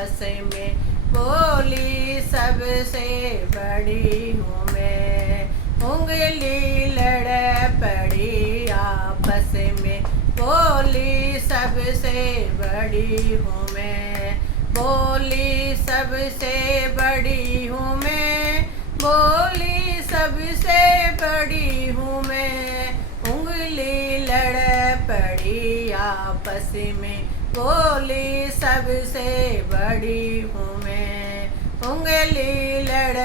आपस में, बोली सबसे बड़ी हूँ मैं। उंगली लड़ पड़ी आपस में, बोली सबसे बड़ी हूँ मैं। बोली सबसे बड़ी हूँ मैं, बोली सबसे बड़ी हूँ मैं। उंगली लड़ पड़ी आपस में, बोली सबसे बड़ी हूँ मैं। उंगली लड़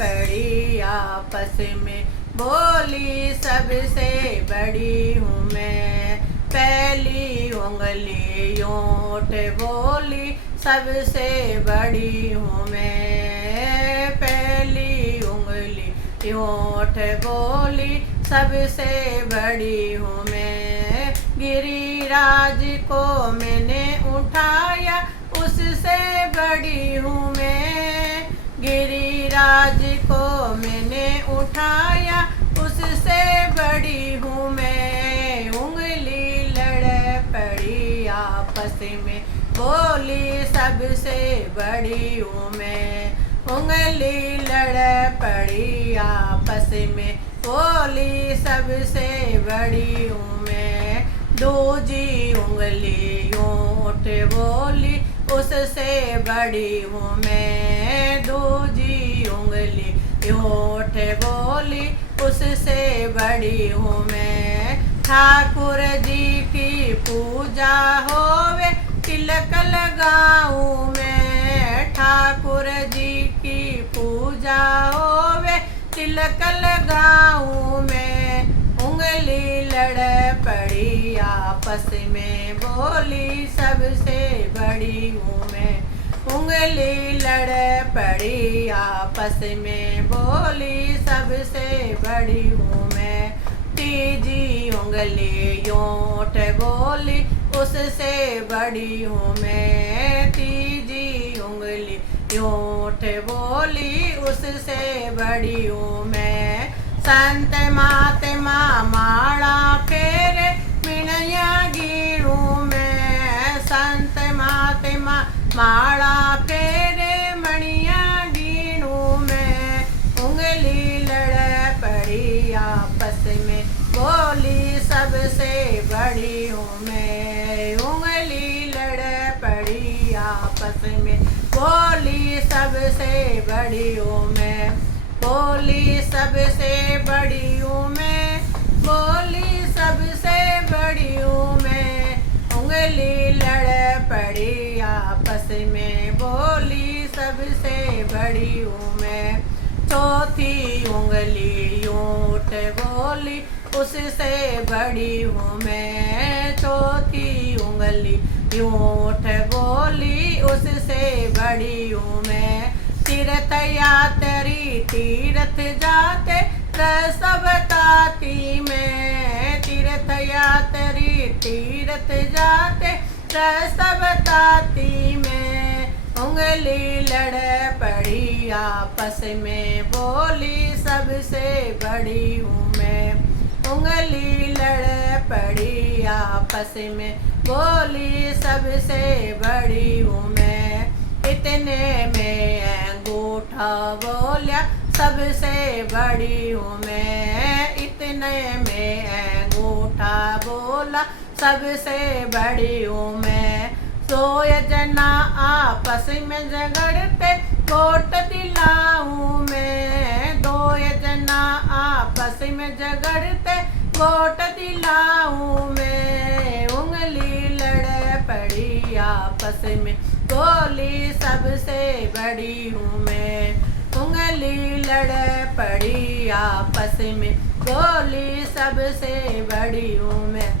पड़ी आपस में, बोली सबसे बड़ी हूँ मैं। पहली उंगली यूँट बोली सबसे बड़ी हूँ मैं। पहली उंगली यूँट बोली सबसे बड़ी हूँ मैं। गिरिराज को मैंने उठाया उससे बड़ी हूँ मैं। गिरिराज को मैंने उठाया उससे बड़ी हूँ मैं। उंगली लड़ पड़ी आपस में, बोली सबसे बड़ी हूँ मैं। उंगली लड़ पड़ी आपस में, बोली सबसे बड़ी हूँ मैं। दूजी उंगली यूँट बोली उससे बड़ी हूँ मैं। दूजी उंगली यूँट बोली उससे बड़ी हूँ मैं। ठाकुर जी की पूजा होवे तिलक लगाऊं मैं। ठाकुर जी की पूजा होवे तिलक लगाऊं मैं। उंगली लड़ पड़ी आपस में, बोली सबसे बड़ी हूँ मैं। उंगली लड़ पड़ी आपस में, बोली सबसे बड़ी हूँ मैं। तीजी उंगली यूँट बोली उससे बड़ी हूँ मैं। तीजी उंगली यूँट बोली उससे बड़ी हूँ मैं। संत महात्मा माला फेरे मिणया गिरूं मैं। संत महात्मा माला फेरे मणिया गिरूं मैं। उंगली लड़ पड़ी आपस में, बोली सबसे बड़ी हूँ मैं। उंगली लड़ पड़ी आपस में, बोली सबसे बड़ी हूँ मैं। बोली सबसे बड़ी हूँ मैं। बोली सबसे बड़ी हूँ मैं। उंगली लड़ पड़ी आपस में, बोली सबसे बड़ी हूँ मैं। चौथी उंगली यूँट बोली उससे बड़ी हूँ मैं। चौथी उंगली यूँट बोली उससे बड़ी हूँ मैं। तीर्थ यात्री तीर्थ जाते रस बताती मैं। तीर्थ यात्री तीर्थ जाते रस बताती मैं। उंगली लड़ पड़ी आपस में, बोली सबसे बड़ी हूँ मैं। उंगली लड़ पड़ी आपस में, बोली सबसे बड़ी हूँ मैं। इतने में अंगूठा बोलिया सबसे बड़ी हूँ मैं। इतने में अंगूठा बोला सबसे बड़ी हूँ मैं। सोए जना आपस में झगड़ते कोट दिलाऊं मैं। दो जना आपस में झगड़ते कोट दिलाऊं मैं। उंगली लड़ पड़ी आपस में, बोली सबसे बड़ी हूँ मैं। उंगली लड़ पड़ी आपस में, बोली सबसे बड़ी हूँ मैं।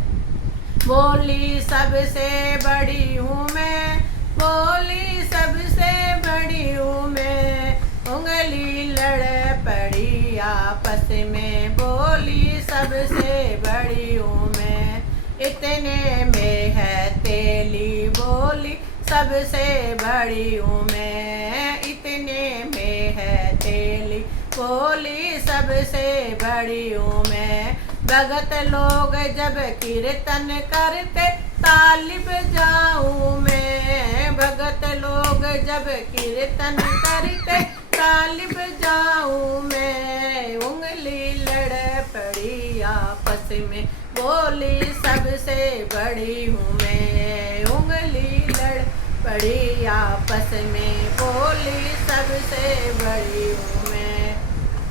बोली सबसे बड़ी हूँ मैं। बोली सबसे बड़ी हूँ मैं। उंगली लड़ पड़ी आपस में, बोली सबसे बड़ी हूँ मैं। इतने में है तेली बोली सबसे बड़ी हूँ मैं। इतने में है तेली बोली सबसे बड़ी हूँ मैं। भगत लोग जब कीर्तन करते ताली बजाऊं मैं। भगत लोग जब कीर्तन करते ताली बजाऊं मैं। उंगली लड़ पड़ी आपस में बोली सबसे बड़ी हूँ मैं। उंगली लड़ पड़ी आपस में बोली सबसे बड़ी हूँ मैं।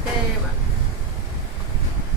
जय माता।